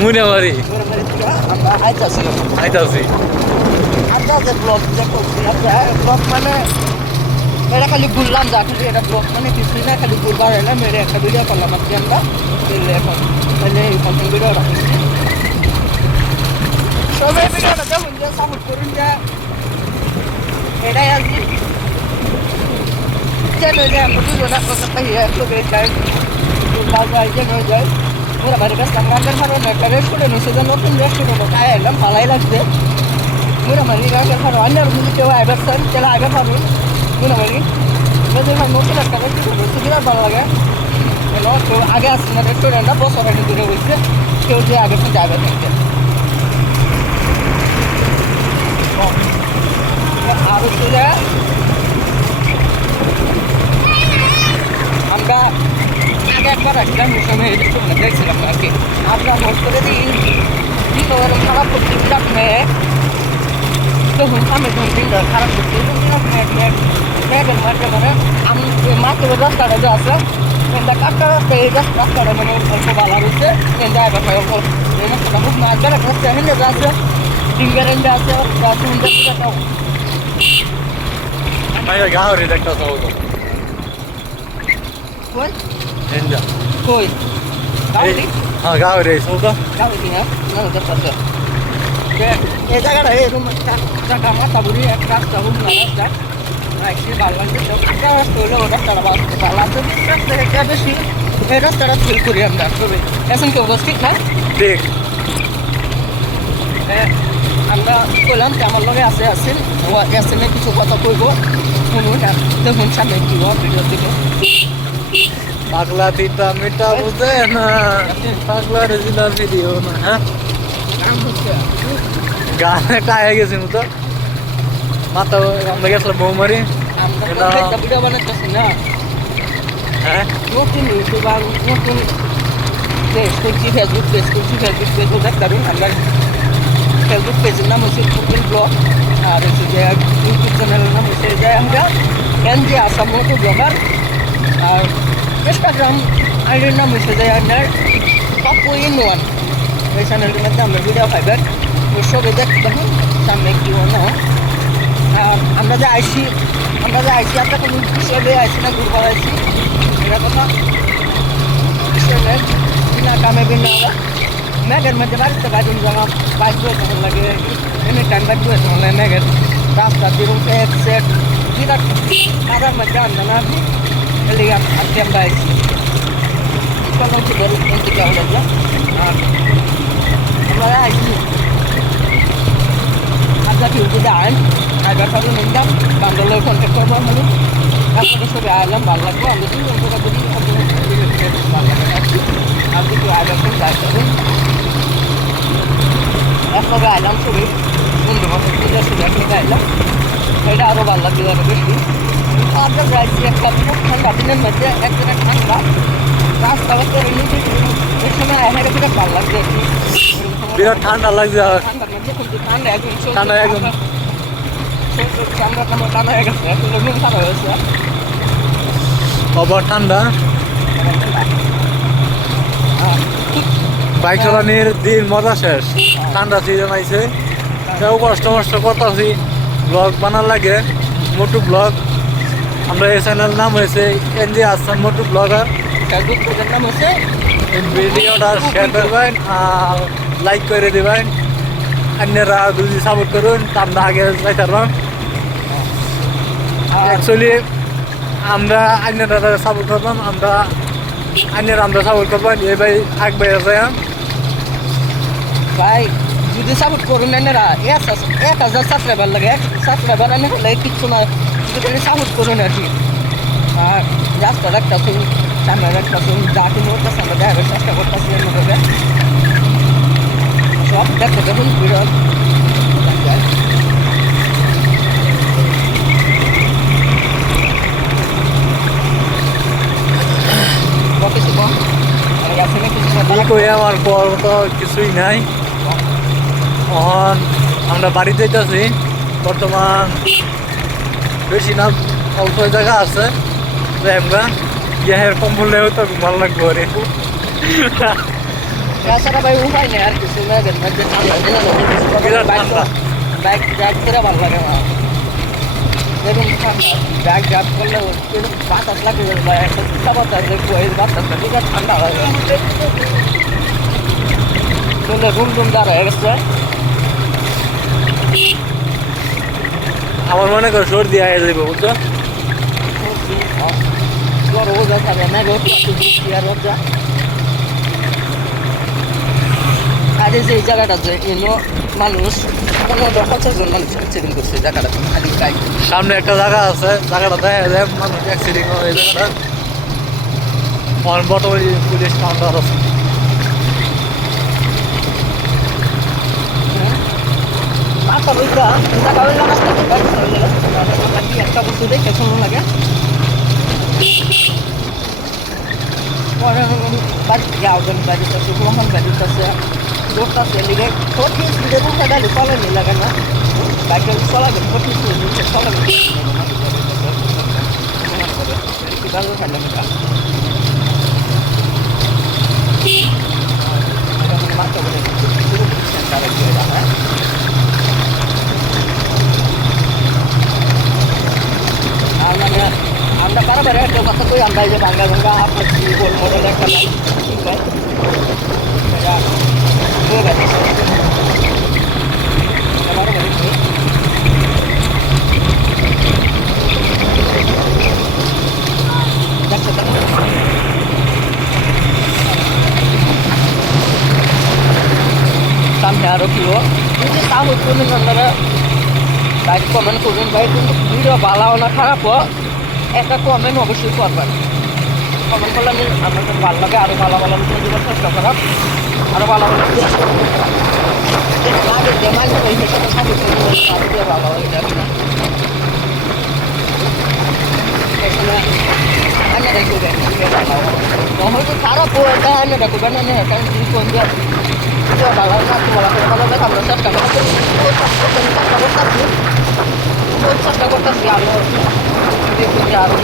মুনাবাড়ি আইতাছি। মানে এটা খালি ঘুরলাম যা খালি এটা ব্লগ মানে কিছুই না খালি ঘুরবার এলাম মেরে একটা ভিডিও করলাম আজকে আমরা তাহলে এখন তাহলে এই প্রথম ভিডিও রাখি সবাই ভিডিওটা দেখুন যে সাপোর্ট করুন আমরা দুজনে পুরো বাড়ির কাছে আগের ভালো একটা রেস্টুরেন্ট হচ্ছে যে নতুন রেস্টুরেন্ট খাই এলাম ভালোই লাগছে। মুরামানি আগের ভালো অন্য যদি কেউ আইবার চান তাহলে আইবার মুরামানি যদি ভাই নতুন একটা রেস্টুরেন্ট হচ্ছে বিরাট ভালো লাগে। কেউ আগে আসছে না রেস্টুরেন্টটা বছর আগে দূরে হয়েছে কেউ যে আগে তো যাবে থাকবে আর আমরা আগে একবার আসলাম ওই সময় এই রেস্টুরেন্ট দেখছিলাম আর কি আমরা হোট করে দিই দিন ওরকম খারাপ করছি বিরাট মেয়ে তখন আমি তখন দিনটা খারাপ করছি বিরাট মেয়ে মেয়ে মেয়েদের মাঝে মানে আমি মাকে রাস্তাটা যে আছে এটা কাটটা রাস্তা এই রাস্তা রাস্তাটা মানে অল্প ভালো হচ্ছে এটা এবার হয় অল্প এই রাস্তাটা খুব মাছ বেড়া রাস্তা হেঁটে আছে ফিঙ্গার এন্ডে আছে আছে হেঁটে পুরাটা মাইয়া গাহরি দেখতে সব কই হ্যাঁ গাহরি সব তো Kami tinggal, mana dah pasal. Eh, jaga dah, eh, rumah tak, jaga mata buri, eh, tak tahu mana dah. Nah, ini balan tu, kita harus tolong orang tak dapat balan tu, kita tak ada sih. Eh, dah tak ada feel kuriam dah, tu. Esan kau bos kita, ঠিক eh, আমরা কইলাম যে আমার লগে আছে আছেন ও SMA কিছু কথা কইব শুনুন দেখুন সামনে কি ভিডিও দিকে পাগলা তিতা মিটা বুঝে না। পাগলা রেজিলার ভিডিও না হ্যাঁ? কাম হচ্ছে গানে টায়ে গেছি তো। মাথা আমরা গেছিলাম বৌমারি। আমরা এটা- একটা ভিডিও বানাতেছি না হ্যাঁ নতুন ইউটিউবার নতুন পেজ করছি ফেসবুক পেজ করছি ফেসবুক পেজও দেখতে আমরা ফেসবুক পেজের নাম হচ্ছে নতুন ব্লগ আর হচ্ছে যে ইউটিউব চ্যানেলের নাম হচ্ছে যে আমরা এন যে আসাম মতো ব্লগার। আর ইনস্টাগ্রাম আইডির নাম হচ্ছে যে আপনার পাপু ইন ওয়ান ওই চ্যানেলটির মধ্যে আমরা ভিডিও পাইবেন ওই সবে দেখতে দেখুন সামনে কি না আমরা যে আইসি আমরা যে আইসি আমরা কোনো হিসেবে আইসি না ঘুরবার আইসি এটা কথা হিসেবে বিনা কামে বিনা মেঘের মধ্যে বাড়িতে বাড়ির জামা বাইক দিয়ে তখন লাগে এমনি টাইম বাইক দিয়ে তখন লাগে মেঘের রাস্তা দিরুম এক সেট বিরাট কাদার মধ্যে আনবে না এলি আজকে আমরা আইসি তখন কি বলুন কোন দিকে আমরা। যা আর আমরা আজকে কেউ যদি আইন আগের সাথে নিলাম বান্ধলের কন্ট্যাক্ট করব আমি আপনাদের সবাই আইলাম, ভালো লাগবে আমি যদি যদি আপনাদের ভালো লাগে আছি আর যদি আগের সাথে যাই করুন একভাবে আইলাম সবাই। বন্ধু বান্ধব সবাই একসাথে আইলাম। এটা আরও ভালো লাগবে আরও বেশি আমরা যাইছি একটা খুব ঠান্ডা দিনের মধ্যে একদিনের ঠান্ডা রাস্তা বাস্তা এই সময় বিরাট ভালো লাগছে বিরাট ঠান্ডা লাগছে ঠান্ডার মধ্যে কিন্তু ঠান্ডা একদম ঠান্ডা একদম। ঠান্ডা ঠান্ডা ঠান্ডা হয়ে গেছে হয়েছে বাইক চালানির দিন মজা শেষ ঠান্ডা সিজন আইছে কেউ কষ্ট কষ্ট করতেছি ব্লগ বানার লাগে মোটু ব্লগ। আমরা এই চ্যানেল নাম হয়েছে এনজি আসাম মোটু ব্লগার। ফেসবুক পেজের নাম হচ্ছে ভিডিওটা শেয়ার করবেন আর লাইক করে দিবেন। অন্যরা যদি সাপোর্ট করুন আমরা আগে যাইতে পারবাম অ্যাকচুয়ালি আমরা অন্যরা সাপোর্ট করবাম আমরা অন্যরা আমরা সাপোর্ট করবেন এই ভাই আগ ভাই ভাই যদি সাপোর্ট করুন এনারা এক এক হাজার সাবস্ক্রাইবার লাগে এক সাবস্ক্রাইবার আমি হলে কিচ্ছু না যদি সাপোর্ট করুন আর কি আর রাস্তা একটা শুন সামনে একটা শুন যা কিনে ওটা সামনে দেখাবে চেষ্টা করতেছি এর মধ্যে সব দেখতে দেখুন বিরল কিছু কম আমি আসলে কিছু কি কই আমার পর তো কিছুই নাই এখন আমরা বাড়ি যেতেছি বর্তমান বেশি না অল্প জায়গা আছে। যে আমরা ইয়ের কম বললেও তো ভালো লাগবে রে তাছাড়া ভাই উপায় নেই আর কিছু করে ভালো লাগে না করলে এরকম বাতাস লাগে বা একটা সুতা বাতাস দেখব এই বাতাসটা ঠিক আছে ঠান্ডা হয়ে রুম রুম দাঁড়ায় গেছে। আমার মনে করো সর্দি আয়ে যাবে বুঝছ? আর যা জায়গাটা যে মানুষ মানুষ অ্যাক্সিডেন্ট করছে জায়গাটা খালি বাইক সামনে একটা জায়গা আছে জায়গাটা দেখা যায় মানুষ অ্যাক্সিডেন্ট হয় এই জায়গাটা। বর্তমানে পুলিশ কাউন্টার আছে মাথা বইটা জায়গা হইলে রাস্তা তো গাড়ি চলে বাকি একটা বস্তু দেখে শুনুন লাগে পরে বাড়ি যাওয়ার বাড়িতে আছে গ্রহণ বাড়িতে আছে দোকান লিগে কঠিন স্পিডে দুটা গাড়ি চলে লাগে না বাইকে চলাবে কঠিন স্পিডে চলাবে কীভাবে খেলে এটা মাথা বলে সেন্টারে গিয়ে হ্যাঁ আমরা আমরা বারবার একটা কথা কই আমরা এই যে বাংলা বাংলা আপনার কি বল মডেল একটা লাইট ঠিক আছে এটা হয়ে গেছে এটা বারবার একটু দেখছ তো? সামনে আরও কি ও তাও আপনারা লাইক কমেন্ট করবেন ভাই। কিন্তু ভিডিও ভালো না খারাপ হোক একটা কমেন্ট অবশ্যই করবেন কমেন্ট করলে আমি আপনাদের ভালো লাগে আরও ভালো ভালো ভিডিও দেওয়ার চেষ্টা করার আরও ভালো ভালো ভালো হয়ে যাবে না এখানে আনে রাখবেন ভিডিও ভালো দিয়ে। ভিডিও ভালো না ভালো করে ভালো লাগে। আমরা চেষ্টা করতেছি খুব চেষ্টা করতেছি আমি দেখতে আরও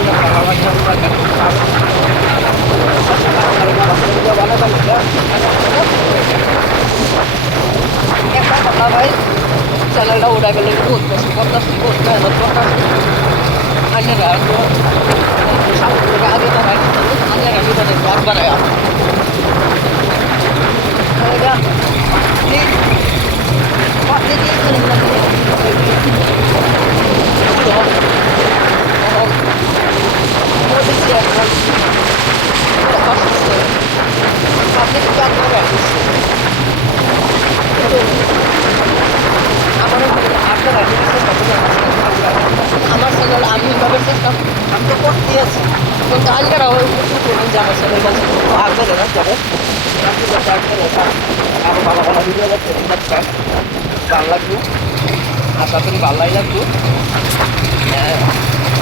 একটা কথা ভাই চ্যানেলটা উঠে গেলে করতেছি বহুত মেহনত করতেছি আন্যরা সামনে থেকে আগে বাড়ায় আন্যরা বিপদে আগ বাড়ায় এটা Bakit dito naman আমার চ্যানেল আমি ভাবে চেষ্টা আমি তো করতে আছি কিন্তু আন্ডার আমার উপস্থিত করবেন যে আমার চ্যানেল আছে আগে দেখা যাবে আরও ভালো ভালো ভিডিও দেখবেন ভালো লাগবে আশা করি ভালোই লাগবে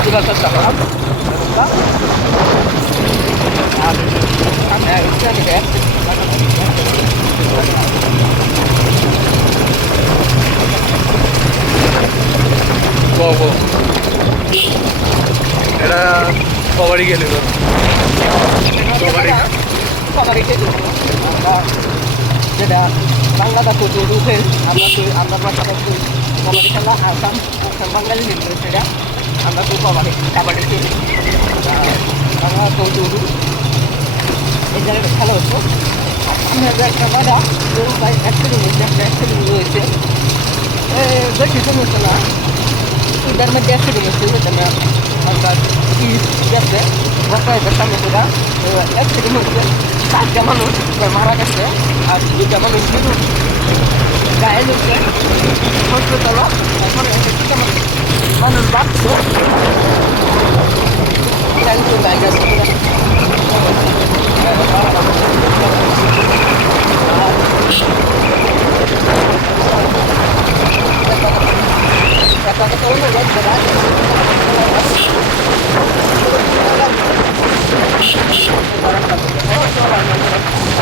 দিবার চেষ্টা করাম আর সামনে কবাডি গেলে যেটা উঠে আমরা তো আমরা কবাডি খেলা আসাম আসাম বাঙালি নিয়ে সেটা আমরা তো কবাডি কাবাডি খেলি। আমরা তো এই জায়গাটা খেলা হতো আমরা একটা বাধা ভাই অ্যাক্সিডেন্ট হয়েছে একটা অ্যাক্সিডেন্ট হয়েছে বেশি সমস্যা না। এটার মধ্যে অ্যাক্সিডেন্ট হয়েছে যেটা না আমরা কি গেছে রাস্তায় সামনে এক অ্যাক্সিডেন্ট হয়েছে চারটা মানুষ মারা গেছে আর দুইটা মানুষ শুধু গায়ে হচ্ছে হসপিটাল তারপরে একটা মানুষ মানুষ বাঁচছে গায়ে গেছে